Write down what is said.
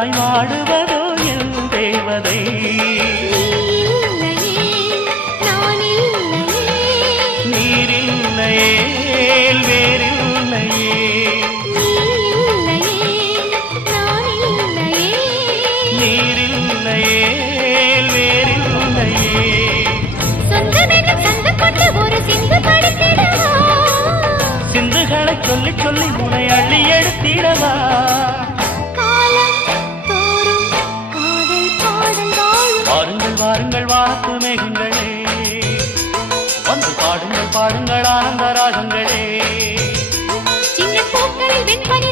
எனக்காய் வாடுவதோ என் தேவதை. நீரில்லையே வேறில்லையே, நீரில்லையே வேறில்லையே. சிந்துகளை சொல்லி சொல்லி உனை அள்ளி எடுத்திடவா. வாருங்கள் வாருங்கள் வானத்து மேகங்களே, வந்து பாடுங்கள் பாடுங்கள் ஆனந்த ராகங்களே. சின்ன பூக்களில் வெண்பனி